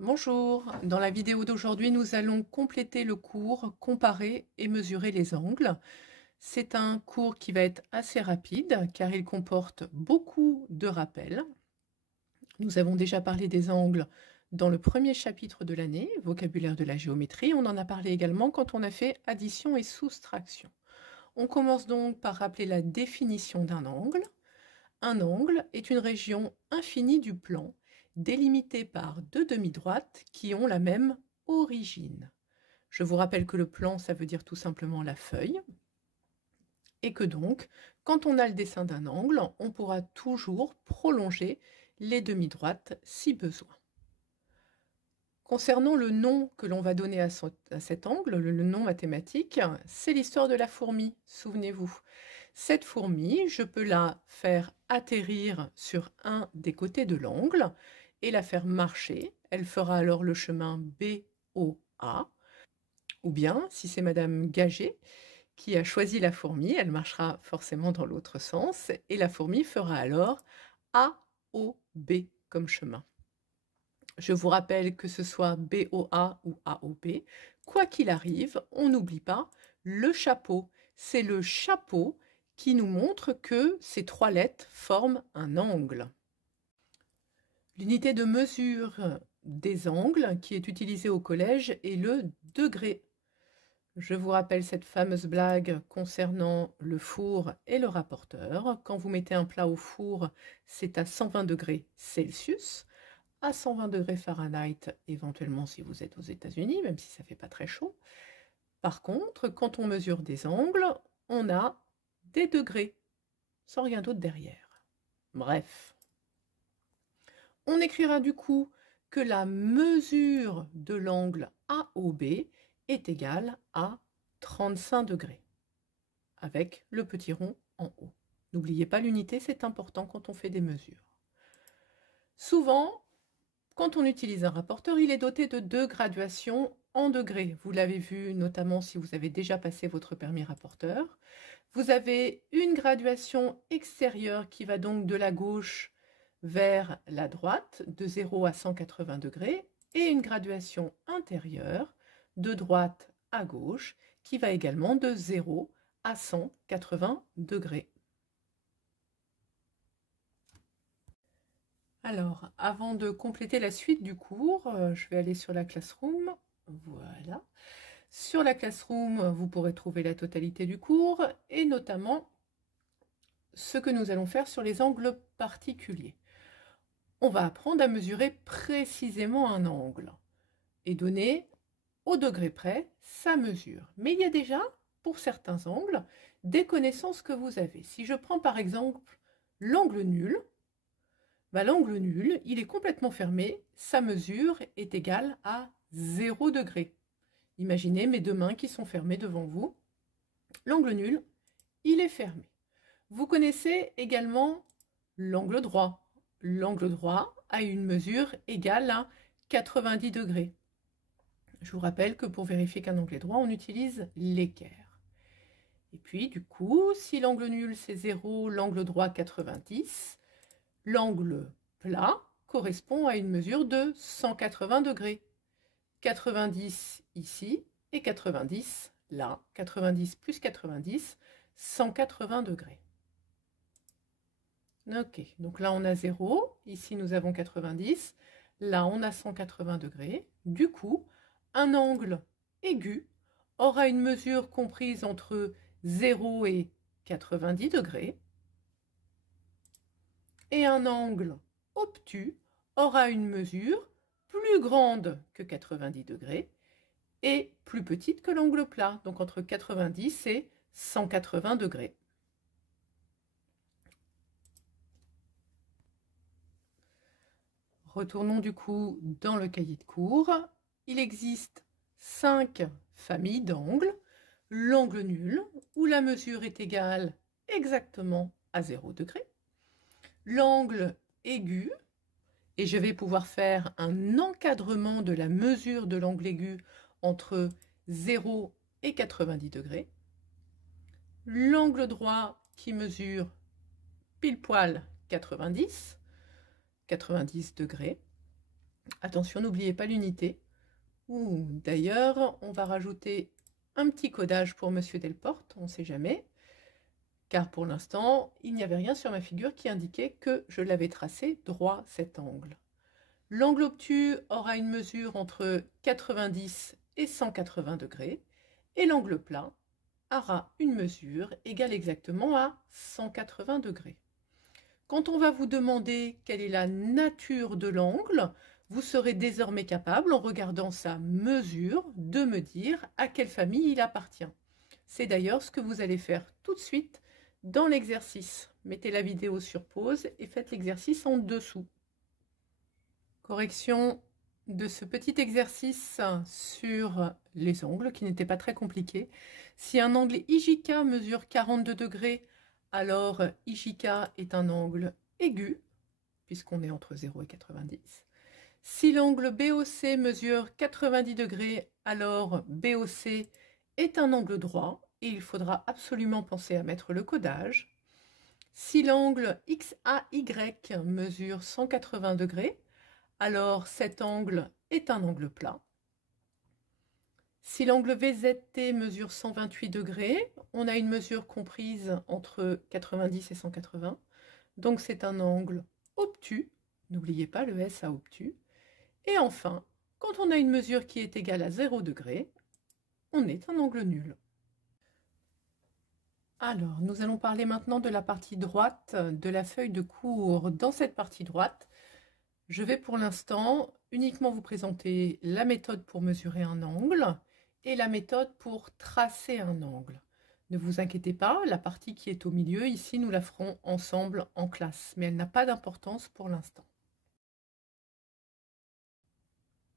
Bonjour, dans la vidéo d'aujourd'hui, nous allons compléter le cours Comparer et mesurer les angles. C'est un cours qui va être assez rapide car il comporte beaucoup de rappels. Nous avons déjà parlé des angles dans le premier chapitre de l'année, vocabulaire de la géométrie. On en a parlé également quand on a fait addition et soustraction. On commence donc par rappeler la définition d'un angle. Un angle est une région infinie du plan, délimitée par deux demi-droites qui ont la même origine. Je vous rappelle que le plan, ça veut dire tout simplement la feuille, et que donc, quand on a le dessin d'un angle, on pourra toujours prolonger les demi-droites si besoin. Concernant le nom que l'on va donner à cet angle, le nom mathématique, c'est l'histoire de la fourmi, souvenez-vous. Cette fourmi, je peux la faire atterrir sur un des côtés de l'angle et la faire marcher. Elle fera alors le chemin BOA. Ou bien, si c'est Madame Gagé qui a choisi la fourmi, elle marchera forcément dans l'autre sens et la fourmi fera alors AOB comme chemin. Je vous rappelle que ce soit BOA ou AOB, quoi qu'il arrive, on n'oublie pas le chapeau. C'est le chapeau qui nous montre que ces trois lettres forment un angle. L'unité de mesure des angles qui est utilisée au collège est le degré. Je vous rappelle cette fameuse blague concernant le four et le rapporteur. Quand vous mettez un plat au four, c'est à 120 degrés Celsius. À 120 degrés Fahrenheit, éventuellement si vous êtes aux États-Unis, même si ça ne fait pas très chaud. Par contre, quand on mesure des angles, on a des degrés, sans rien d'autre derrière. Bref. On écrira du coup que la mesure de l'angle AOB est égale à 35 degrés, avec le petit rond en haut. N'oubliez pas l'unité, c'est important quand on fait des mesures. Souvent, quand on utilise un rapporteur, il est doté de deux graduations en degrés. Vous l'avez vu notamment si vous avez déjà passé votre permis rapporteur. Vous avez une graduation extérieure qui va donc de la gauche vers la droite, de 0 à 180 degrés, et une graduation intérieure de droite à gauche qui va également de 0 à 180 degrés. Alors, avant de compléter la suite du cours, je vais aller sur la Classroom. Voilà. Sur la Classroom, vous pourrez trouver la totalité du cours et notamment ce que nous allons faire sur les angles particuliers. On va apprendre à mesurer précisément un angle et donner au degré près sa mesure. Mais il y a déjà, pour certains angles, des connaissances que vous avez. Si je prends par exemple l'angle nul, l'angle nul, il est complètement fermé, sa mesure est égale à 0 degré. Imaginez mes deux mains qui sont fermées devant vous. L'angle nul, il est fermé. Vous connaissez également l'angle droit. L'angle droit a une mesure égale à 90 degrés. Je vous rappelle que pour vérifier qu'un angle est droit, on utilise l'équerre. Et puis, du coup, si l'angle nul c'est 0, l'angle droit 90, l'angle plat correspond à une mesure de 180 degrés. 90 ici et 90 là. 90 plus 90, 180 degrés. Ok, donc là on a 0, ici nous avons 90, là on a 180 degrés. Du coup, un angle aigu aura une mesure comprise entre 0 et 90 degrés. Et un angle obtus aura une mesure plus grande que 90 degrés et plus petite que l'angle plat, donc entre 90 et 180 degrés. Retournons du coup dans le cahier de cours. Il existe 5 familles d'angles. L'angle nul, où la mesure est égale exactement à 0 degré. L'angle aigu, et je vais pouvoir faire un encadrement de la mesure de l'angle aigu entre 0 et 90 degrés. L'angle droit qui mesure pile poil 90 degrés. Attention, n'oubliez pas l'unité. Ou d'ailleurs, on va rajouter un petit codage pour Monsieur Delporte, on ne sait jamais. Car pour l'instant, il n'y avait rien sur ma figure qui indiquait que je l'avais tracé droit cet angle. L'angle obtus aura une mesure entre 90 et 180 degrés et l'angle plat aura une mesure égale exactement à 180 degrés. Quand on va vous demander quelle est la nature de l'angle, vous serez désormais capable, en regardant sa mesure, de me dire à quelle famille il appartient. C'est d'ailleurs ce que vous allez faire tout de suite dans l'exercice. Mettez la vidéo sur pause et faites l'exercice en dessous. Correction de ce petit exercice sur les angles qui n'était pas très compliqué. Si un angle IJK mesure 42 degrés, alors IJK est un angle aigu, puisqu'on est entre 0 et 90. Si l'angle BOC mesure 90 degrés, alors BOC est un angle droit et il faudra absolument penser à mettre le codage. Si l'angle XAY mesure 180 degrés, alors cet angle est un angle plat. Si l'angle VZT mesure 128 degrés, on a une mesure comprise entre 90 et 180, donc c'est un angle obtus, n'oubliez pas le S à obtus. Et enfin, quand on a une mesure qui est égale à 0 degré, on est un angle nul. Alors, nous allons parler maintenant de la partie droite de la feuille de cours. Dans cette partie droite, je vais pour l'instant uniquement vous présenter la méthode pour mesurer un angle et la méthode pour tracer un angle. Ne vous inquiétez pas, la partie qui est au milieu, ici, nous la ferons ensemble en classe, mais elle n'a pas d'importance pour l'instant.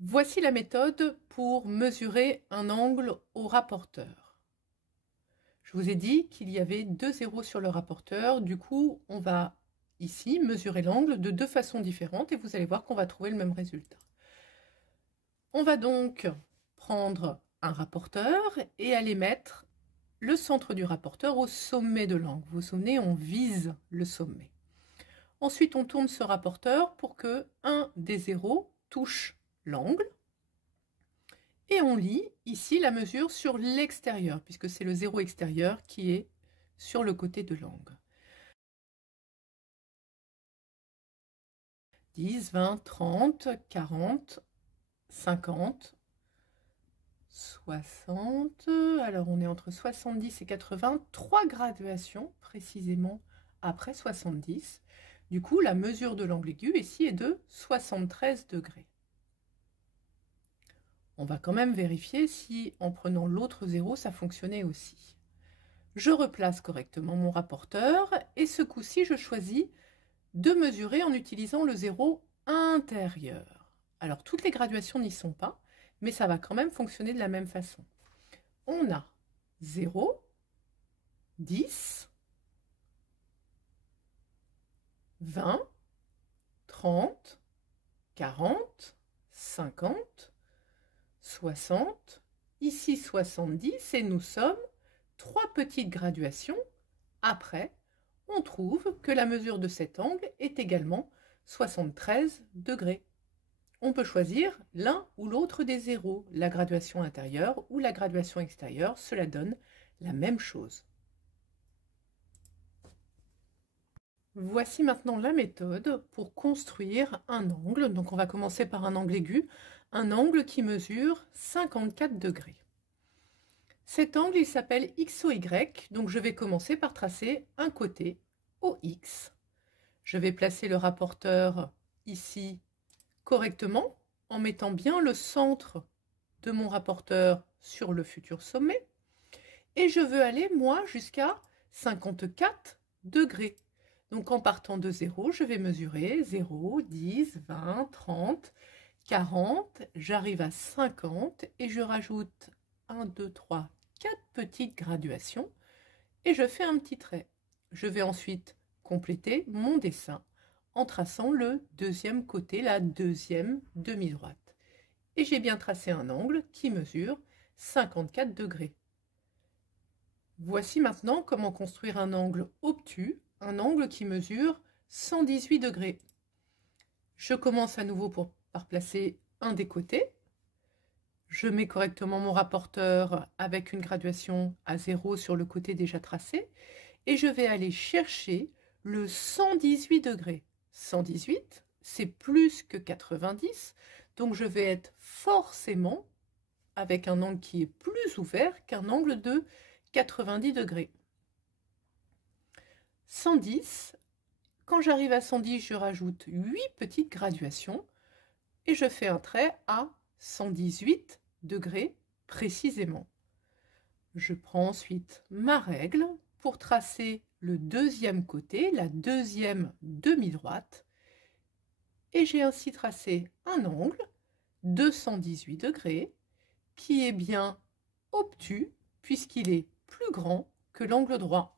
Voici la méthode pour mesurer un angle au rapporteur. Je vous ai dit qu'il y avait 2 zéros sur le rapporteur, du coup, on va ici mesurer l'angle de 2 façons différentes et vous allez voir qu'on va trouver le même résultat. On va donc prendre un rapporteur et aller mettre le centre du rapporteur au sommet de l'angle. Vous vous souvenez, on vise le sommet. Ensuite, on tourne ce rapporteur pour que un des zéros touche l'angle. Et on lit ici la mesure sur l'extérieur, puisque c'est le zéro extérieur qui est sur le côté de l'angle. 10, 20, 30, 40, 50, 60, alors on est entre 70 et 80, 3 graduations précisément après 70. Du coup, la mesure de l'angle aigu ici est de 73 degrés. On va quand même vérifier si en prenant l'autre zéro, ça fonctionnait aussi. Je replace correctement mon rapporteur et ce coup-ci, je choisis de mesurer en utilisant le zéro intérieur. Alors, toutes les graduations n'y sont pas, mais ça va quand même fonctionner de la même façon. On a 0, 10, 20, 30, 40, 50, 60, ici 70, et nous sommes 3 petites graduations après. On trouve que la mesure de cet angle est également 73 degrés. On peut choisir l'un ou l'autre des zéros, la graduation intérieure ou la graduation extérieure, cela donne la même chose. Voici maintenant la méthode pour construire un angle. Donc on va commencer par un angle aigu, un angle qui mesure 54 degrés. Cet angle, il s'appelle XOY, donc je vais commencer par tracer un côté OX. Je vais placer le rapporteur ici correctement en mettant bien le centre de mon rapporteur sur le futur sommet. Et je veux aller, moi, jusqu'à 54 degrés. Donc en partant de 0, je vais mesurer 0, 10, 20, 30, 40, j'arrive à 50 et je rajoute 1, 2, 3, 4 petites graduations et je fais un petit trait. Je vais ensuite compléter mon dessin en traçant le deuxième côté, la deuxième demi-droite. Et j'ai bien tracé un angle qui mesure 54 degrés. Voici maintenant comment construire un angle obtus, un angle qui mesure 118 degrés. Je commence à nouveau par placer un des côtés. Je mets correctement mon rapporteur avec une graduation à 0 sur le côté déjà tracé et je vais aller chercher le 118 degrés. 118, c'est plus que 90, donc je vais être forcément avec un angle qui est plus ouvert qu'un angle de 90 degrés. 110, quand j'arrive à 110, je rajoute 8 petites graduations et je fais un trait à 118 degrés précisément. Je prends ensuite ma règle pour tracer le deuxième côté, la deuxième demi-droite, et j'ai ainsi tracé un angle de 118 degrés qui est bien obtus puisqu'il est plus grand que l'angle droit.